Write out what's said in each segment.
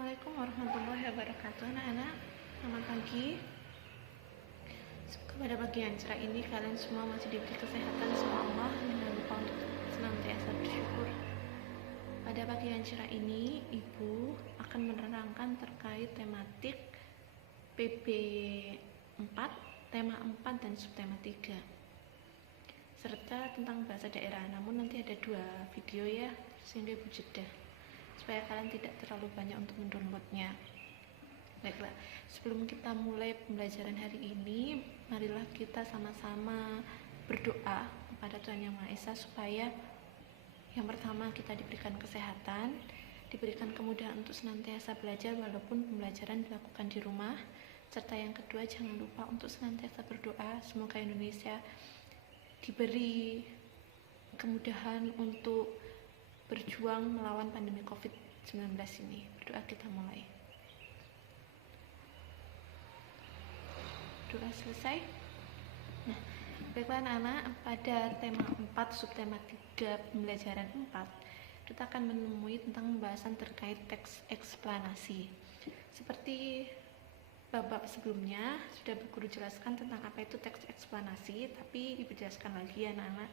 Assalamualaikum warahmatullahi wabarakatuh. Anak-anak, selamat pagi. Pada pagi yang cerah ini kalian semua masih diberi kesehatan sama Allah. Jangan lupa untuk senantiasa bersyukur. Pada pagi yang cerah ini, Ibu akan menerangkan terkait tematik PB 4, tema 4 dan subtema 3, serta tentang bahasa daerah. Namun nanti ada 2 video ya, sehingga Ibu jeda supaya kalian tidak terlalu banyak untuk mendownloadnya. Baiklah, sebelum kita mulai pembelajaran hari ini, marilah kita sama-sama berdoa kepada Tuhan Yang Maha Esa supaya yang pertama kita diberikan kesehatan, diberikan kemudahan untuk senantiasa belajar walaupun pembelajaran dilakukan di rumah, serta yang kedua jangan lupa untuk senantiasa berdoa semoga Indonesia diberi kemudahan untuk berjuang melawan pandemi COVID-19 ini. Berdoa kita mulai. Doa selesai. Nah, baiklah anak-anak, pada tema 4, subtema 3, pembelajaran 4, kita akan menemui tentang pembahasan terkait teks eksplanasi. Seperti babak sebelumnya, sudah guru jelaskan tentang apa itu teks eksplanasi, tapi Ibu jelaskan lagi ya anak-anak.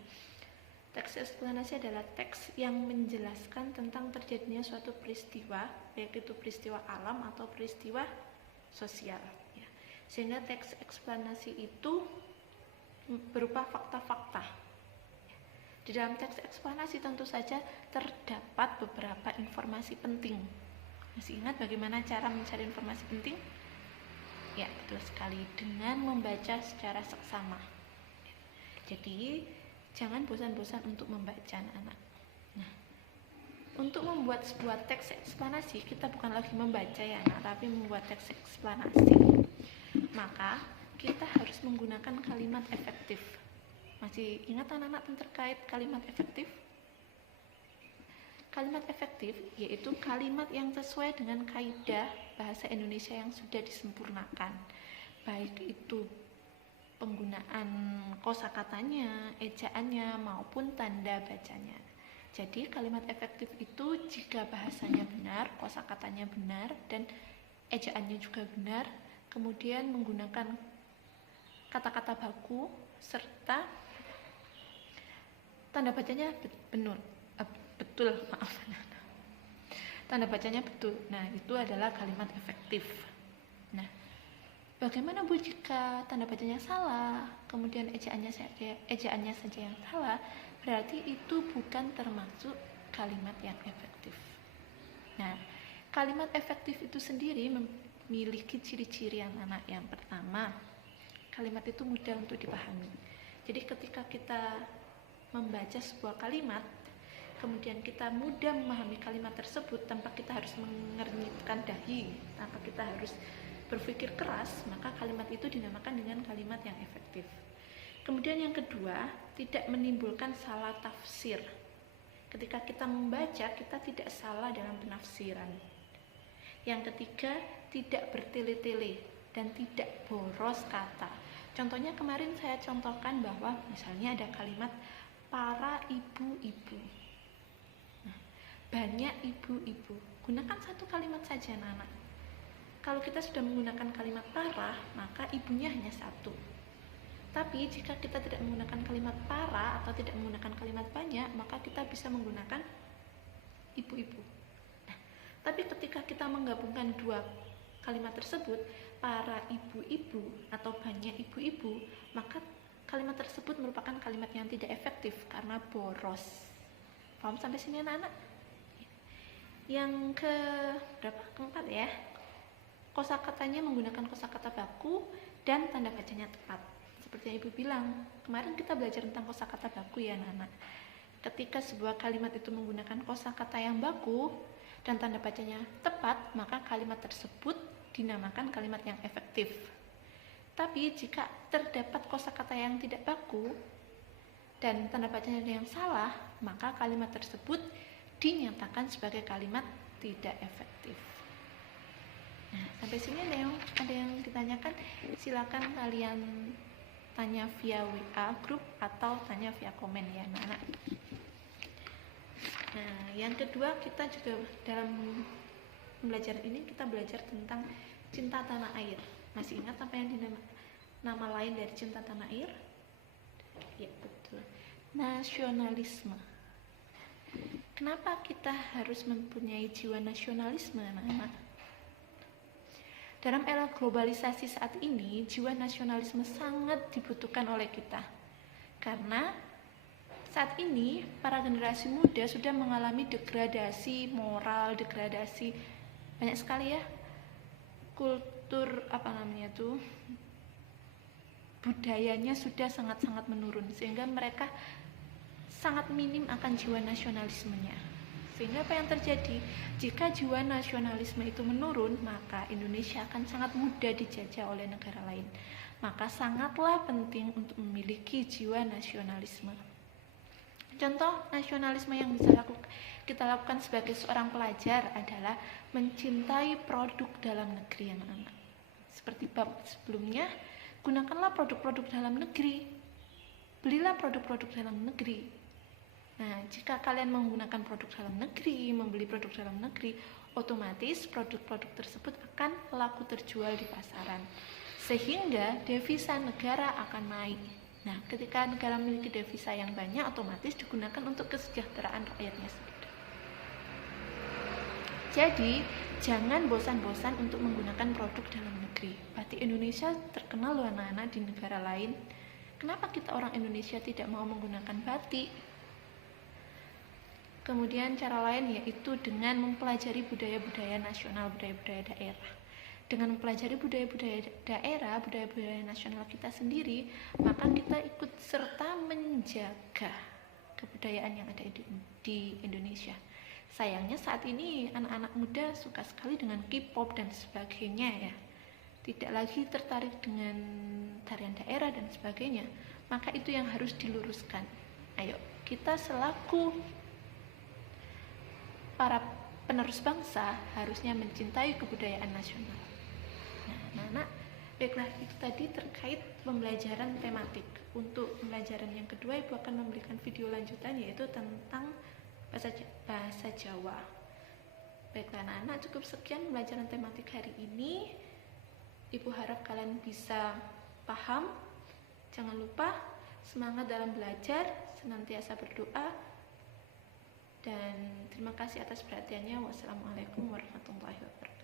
Teks eksplanasi adalah teks yang menjelaskan tentang terjadinya suatu peristiwa, baik itu peristiwa alam atau peristiwa sosial. Ya. Sehingga teks eksplanasi itu berupa fakta-fakta. Di dalam teks eksplanasi tentu saja terdapat beberapa informasi penting. Masih ingat bagaimana cara mencari informasi penting? Ya, betul sekali, dengan membaca secara seksama. Jadi, jangan bosan-bosan untuk membaca anak-anak. Nah, untuk membuat sebuah teks eksplanasi, kita bukan lagi membaca ya anak, tapi membuat teks eksplanasi. Maka, kita harus menggunakan kalimat efektif. Masih ingat anak-anak terkait kalimat efektif? Kalimat efektif yaitu kalimat yang sesuai dengan kaidah bahasa Indonesia yang sudah disempurnakan. Baik itu penggunaan kosakatanya, ejaannya, maupun tanda bacanya. Jadi kalimat efektif itu jika bahasanya benar, kosakatanya benar, dan ejaannya juga benar, kemudian menggunakan kata-kata baku serta tanda bacanya betul. Tanda bacanya betul. Nah, itu adalah kalimat efektif. Nah, bagaimana Bu jika tanda bacanya salah, kemudian ejaannya saja yang salah, berarti itu bukan termasuk kalimat yang efektif. Nah, kalimat efektif itu sendiri memiliki ciri-ciri anak-anak. Yang pertama, kalimat itu mudah untuk dipahami. Jadi ketika kita membaca sebuah kalimat, kemudian kita mudah memahami kalimat tersebut tanpa kita harus mengernyitkan dahi, tanpa kita harus berpikir keras, maka kalimat itu dinamakan dengan kalimat yang efektif. Kemudian yang kedua, tidak menimbulkan salah tafsir. Ketika kita membaca, kita tidak salah dalam penafsiran. Yang ketiga, tidak bertele-tele dan tidak boros kata. Contohnya kemarin saya contohkan bahwa misalnya ada kalimat para ibu-ibu. Nah, banyak ibu-ibu. Gunakan satu kalimat saja anak-anak. Kalau kita sudah menggunakan kalimat para, maka ibunya hanya satu. Tapi jika kita tidak menggunakan kalimat para atau tidak menggunakan kalimat banyak, maka kita bisa menggunakan ibu-ibu. Nah, tapi ketika kita menggabungkan 2 kalimat tersebut, para ibu-ibu atau banyak ibu-ibu, maka kalimat tersebut merupakan kalimat yang tidak efektif karena boros. Paham sampai sini anak-anak? Yang keempat ya, kosakatanya menggunakan kosakata baku dan tanda bacanya tepat. Seperti yang Ibu bilang, kemarin kita belajar tentang kosakata baku ya anak-anak. Ketika sebuah kalimat itu menggunakan kosakata yang baku dan tanda bacanya tepat, maka kalimat tersebut dinamakan kalimat yang efektif. Tapi jika terdapat kosakata yang tidak baku dan tanda bacanya yang salah, maka kalimat tersebut dinyatakan sebagai kalimat tidak efektif. Nah, sampai sini ada yang ditanyakan, silakan kalian tanya via WA grup atau tanya via komen ya anak-anak. Nah, yang kedua kita juga dalam pembelajaran ini kita belajar tentang cinta tanah air. Masih ingat apa yang nama lain dari cinta tanah air? Ya, betul. Nasionalisme. Kenapa kita harus mempunyai jiwa nasionalisme, anak-anak? Dalam era globalisasi saat ini, jiwa nasionalisme sangat dibutuhkan oleh kita. Karena saat ini para generasi muda sudah mengalami degradasi moral, degradasi banyak sekali ya, kultur budayanya sudah sangat-sangat menurun, sehingga mereka sangat minim akan jiwa nasionalismenya. Sehingga apa yang terjadi? Jika jiwa nasionalisme itu menurun, maka Indonesia akan sangat mudah dijajah oleh negara lain. Maka sangatlah penting untuk memiliki jiwa nasionalisme. Contoh nasionalisme yang bisa kita lakukan sebagai seorang pelajar adalah mencintai produk dalam negeri, anak-anak. Seperti bab sebelumnya, gunakanlah produk-produk dalam negeri. Belilah produk-produk dalam negeri. Nah, jika kalian menggunakan produk dalam negeri, membeli produk dalam negeri, otomatis produk-produk tersebut akan laku terjual di pasaran. Sehingga devisa negara akan naik. Nah, ketika negara memiliki devisa yang banyak, otomatis digunakan untuk kesejahteraan rakyatnya sendiri. Jadi, jangan bosan-bosan untuk menggunakan produk dalam negeri. Batik Indonesia terkenal loh anak-anak di negara lain. Kenapa kita orang Indonesia tidak mau menggunakan batik? Kemudian cara lain yaitu dengan mempelajari budaya-budaya nasional, budaya-budaya daerah. Dengan mempelajari budaya-budaya daerah, budaya-budaya nasional kita sendiri, maka kita ikut serta menjaga kebudayaan yang ada di Indonesia. Sayangnya saat ini anak-anak muda suka sekali dengan K-pop dan sebagainya ya. Tidak lagi tertarik dengan tarian daerah dan sebagainya. Maka itu yang harus diluruskan. Ayo, kita selaku para penerus bangsa harusnya mencintai kebudayaan nasional. Nah, anak-anak, baiklah, itu tadi terkait pembelajaran tematik. Untuk pembelajaran yang kedua, Ibu akan memberikan video lanjutan yaitu tentang bahasa Jawa. Baiklah anak-anak, cukup sekian pembelajaran tematik hari ini. Ibu harap kalian bisa paham. Jangan lupa semangat dalam belajar, senantiasa berdoa. Dan terima kasih atas perhatiannya. Wassalamualaikum warahmatullahi wabarakatuh.